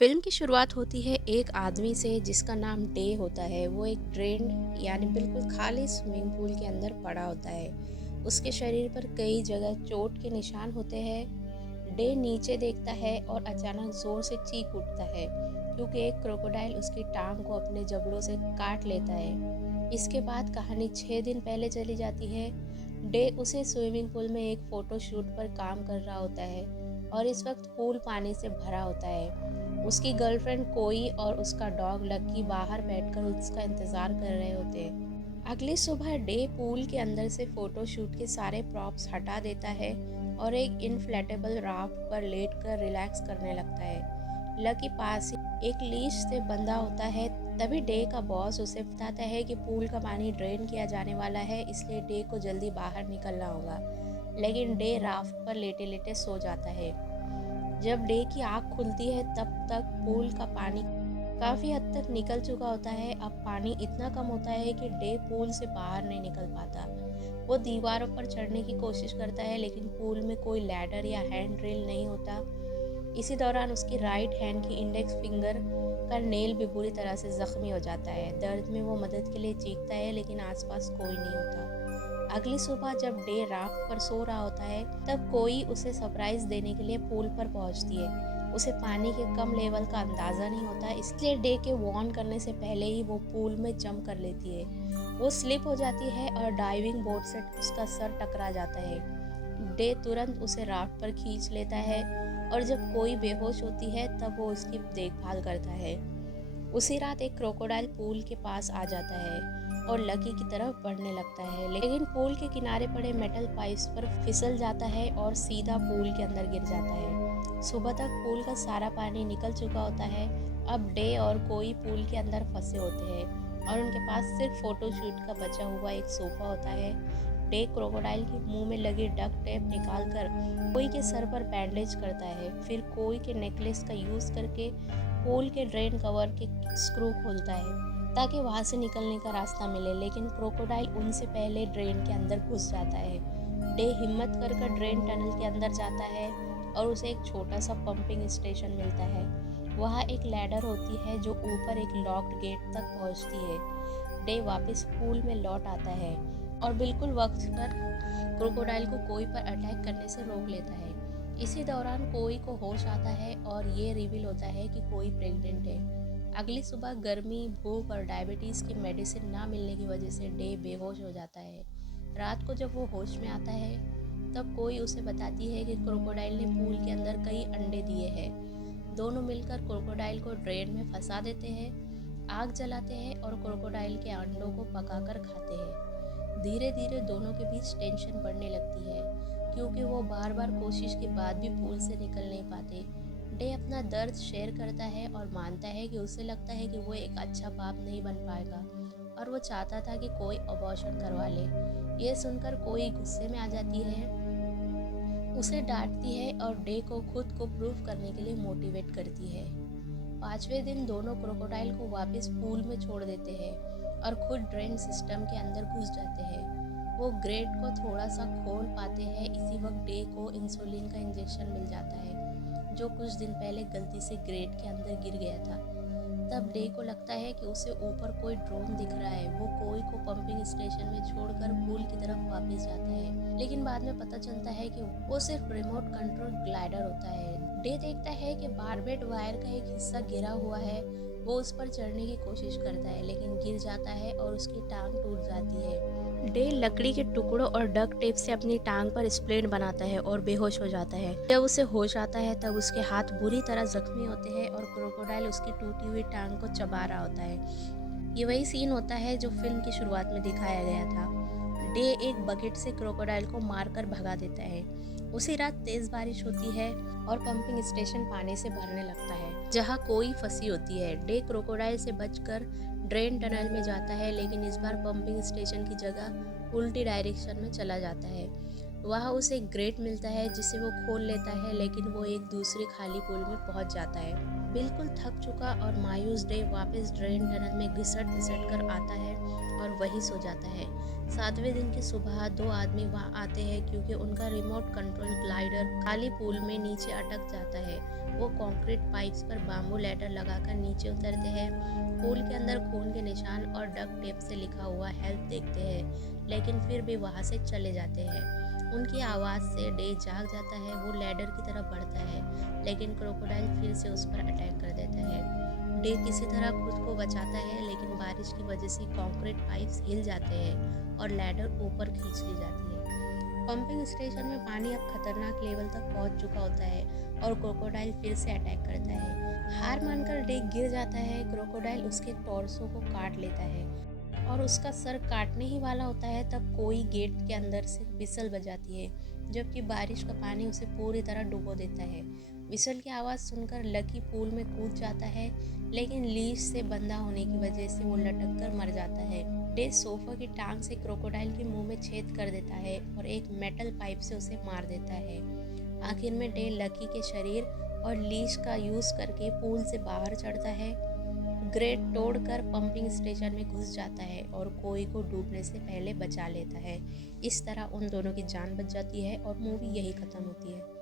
Film की शुरुआत होती है एक आदमी से जिसका नाम डे होता है। वो एक ड्रेन यानी बिल्कुल खाली स्विमिंग पूल के अंदर पड़ा होता है। उसके शरीर पर कई जगह चोट के निशान होते हैं। डे नीचे देखता है और अचानक जोर से चीख उठता है क्योंकि एक क्रोकोडाइल उसकी टांग को अपने जबड़ों से काट लेता है। इसके बाद कहानी 6 दिन पहले चली जाती है। डे उसे स्विमिंग पूल में एक फोटो शूट पर काम कर रहा होता है और इस वक्त पूल पानी से भरा होता है। उसकी गर्लफ्रेंड कोई और उसका डॉग लकी बाहर बैठकर उसका इंतज़ार कर रहे होते हैं। अगली सुबह डे पूल के अंदर से फोटो शूट के सारे प्रॉप्स हटा देता है और एक इन्फ्लेटेबल राफ्ट पर लेटकर रिलैक्स करने लगता है। लकी पास ही एक लीश से बंधा होता है। तभी डे का बॉस उसे बताता है कि पूल का पानी ड्रेन किया जाने वाला है, इसलिए डे को जल्दी बाहर निकलना होगा। लेकिन डे राफ्ट पर लेटे लेटे सो जाता है। जब डे की आँख खुलती है तब तक पूल का पानी काफ़ी हद तक निकल चुका होता है। अब पानी इतना कम होता है कि डे पूल से बाहर नहीं निकल पाता। वो दीवारों पर चढ़ने की कोशिश करता है लेकिन पूल में कोई लैडर या हैंड रेल नहीं होता। इसी दौरान उसकी राइट हैंड की इंडेक्स फिंगर का नेल भी बुरी तरह से जख्मी हो जाता है। दर्द में वो मदद के लिए चीखता है लेकिन आसपास कोई नहीं होता। अगली सुबह जब डे राफ्ट पर सो रहा होता है तब कोई उसे सरप्राइज देने के लिए पूल पर पहुंचती है। उसे पानी के कम लेवल का अंदाज़ा नहीं होता, इसलिए डे के वार्न करने से पहले ही वो पूल में जंप कर लेती है। वो स्लिप हो जाती है और डाइविंग बोर्ड से उसका सर टकरा जाता है। डे तुरंत उसे राफ्ट पर खींच लेता है और जब कोई बेहोश होती है तब वो उसकी देखभाल करता है। उसी रात एक क्रोकोडाइल पूल के पास आ जाता है और लकी की तरफ बढ़ने लगता है, लेकिन पूल के किनारे पड़े मेटल पाइप्स पर फिसल जाता है और सीधा पूल के अंदर गिर जाता है। सुबह तक पूल का सारा पानी निकल चुका होता है। अब डे और कोई पूल के अंदर फंसे होते हैं और उनके पास सिर्फ फोटो शूट का बचा हुआ एक सोफा होता है। डे क्रोकोडाइल के मुंह में लगी डक टेप निकालकर कोई के सर पर बैंडेज करता है, फिर कोई के नेकलेस का यूज़ करके पूल के ड्रेन कवर के स्क्रू खोलता है ताकि वहां से निकलने का रास्ता मिले, लेकिन क्रोकोडाइल उनसे पहले ड्रेन के अंदर घुस जाता है। डे हिम्मत कर ड्रेन टनल के अंदर जाता है और उसे एक छोटा सा पंपिंग स्टेशन मिलता है। वहाँ एक लैडर होती है जो ऊपर एक लॉक्ड गेट तक पहुँचती है। डे वापस पूल में लौट आता है और बिल्कुल वक्त पर क्रोकोडाइल को कोई पर अटैक करने से रोक लेता है। इसी दौरान कोई को होश आता है और ये रिवील होता है कि कोई प्रेग्नेंट है। अगली सुबह गर्मी, भूख और डायबिटीज़ की मेडिसिन ना मिलने की वजह से डे बेहोश हो जाता है। रात को जब वो होश में आता है तब कोई उसे बताती है कि क्रोकोडाइल ने पूल के अंदर कई अंडे दिए हैं। दोनों मिलकर क्रोकोडाइल को ड्रेन में फंसा देते हैं, आग जलाते हैं और क्रोकोडाइल के अंडों को पकाकर खाते हैं। धीरे धीरे दोनों के बीच टेंशन बढ़ने लगती है क्योंकि वो बार बार कोशिश के बाद भी पूल से निकल नहीं पाते। डे अपना दर्द शेयर करता है और मानता है कि उसे लगता है कि वो एक अच्छा बाप नहीं बन पाएगा और वो चाहता था कि कोई अबॉर्शन करवा ले। ये सुनकर कोई गुस्से में आ जाती है, उसे डांटती है और डे को खुद को प्रूव करने के लिए मोटिवेट करती है। 5वें दिन दोनों क्रोकोडाइल को वापस पूल में छोड़ देते हैं और खुद ड्रेन सिस्टम के अंदर घुस जाते हैं। वो ग्रेट को थोड़ा सा खोल पाते हैं। इसी वक्त डे को इंसुलिन का इंजेक्शन मिल जाता है जो कुछ दिन पहले गलती से ग्रेट के अंदर गिर गया था। तब डे को लगता है कि उसे ऊपर कोई ड्रोन दिख रहा है। वो कोई को पंपिंग स्टेशन में छोड़कर पूल की तरफ वापस जाता है, लेकिन बाद में पता चलता है कि वो सिर्फ रिमोट कंट्रोल ग्लाइडर होता है। डे देखता है कि बारबेड वायर का एक हिस्सा गिरा हुआ है। वो उस पर चढ़ने की कोशिश करता है लेकिन गिर जाता है और उसकी टांग टूट जाती है। डे लकड़ी के टुकड़ों और डक टेप से अपनी टांग पर स्प्लिंट बनाता है और बेहोश हो जाता है। जब उसे होश आता है तब उसके हाथ बुरी तरह जख्मी होते हैं और क्रोकोडाइल उसकी टूटी हुई टांग को चबा रहा होता है। ये वही सीन होता है जो फिल्म की शुरुआत में दिखाया गया था। डे एक बकेट से क्रोकोडाइल को मारकर भगा देता है। उसी रात तेज बारिश होती है और पंपिंग स्टेशन पानी से भरने लगता है जहाँ कोई फंसी होती है। डे क्रोकोडाइल से बचकर ड्रेन टनल में जाता है लेकिन इस बार पंपिंग स्टेशन की जगह उल्टी डायरेक्शन में चला जाता है। वहाँ उसे एक ग्रेट मिलता है जिसे वो खोल लेता है, लेकिन वो एक दूसरे खाली पूल में पहुँच जाता है। बिल्कुल थक चुका और मायूस डे वापस ड्रेन टनल में घिसट-घिसट कर आता है और वहीं सो जाता है। 7वें दिन की सुबह 2 आदमी वहाँ आते हैं क्योंकि उनका रिमोट कंट्रोल ग्लाइडर खाली पूल में नीचे अटक जाता है। वो कंक्रीट पाइप्स पर बाम्बू लैडर लगाकर नीचे उतरते हैं। पूल के अंदर खून के निशान और डक्ट टेप से लिखा हुआ हेल्प देखते हैं, लेकिन फिर भी वहाँ से चले जाते हैं। उनकी आवाज़ से डे जाग जाता है। वो लैडर की तरफ बढ़ता है, लेकिन क्रोकोडाइल फिर से उस पर अटैक कर देता है। डे किसी तरह खुद को बचाता है, लेकिन बारिश की वजह से कंक्रीट पाइप्स हिल जाते हैं और लैडर ऊपर खींच ली जाती है। पंपिंग स्टेशन में पानी अब खतरनाक लेवल तक पहुंच चुका होता है और क्रोकोडाइल फिर से अटैक करता है। हार मानकर डे गिर जाता है। क्रोकोडाइल उसके टॉर्सो को काट लेता है और उसका सर काटने ही वाला होता है, तब कोई गेट के अंदर से विसल बजाती है, जबकि बारिश का पानी उसे पूरी तरह डुबो देता है। विसल की आवाज़ सुनकर लकी पूल में कूद जाता है, लेकिन लीश से बंधा होने की वजह से वो लटक कर मर जाता है। डे सोफा की टांग से क्रोकोडाइल के मुंह में छेद कर देता है और एक मेटल पाइप से उसे मार देता है। आखिर में डे लकी के शरीर और लीश का यूज़ करके पूल से बाहर चढ़ता है, ग्रेट तोड़कर पंपिंग स्टेशन में घुस जाता है और कोई को डूबने से पहले बचा लेता है। इस तरह उन दोनों की जान बच जाती है और मूवी यही खत्म होती है।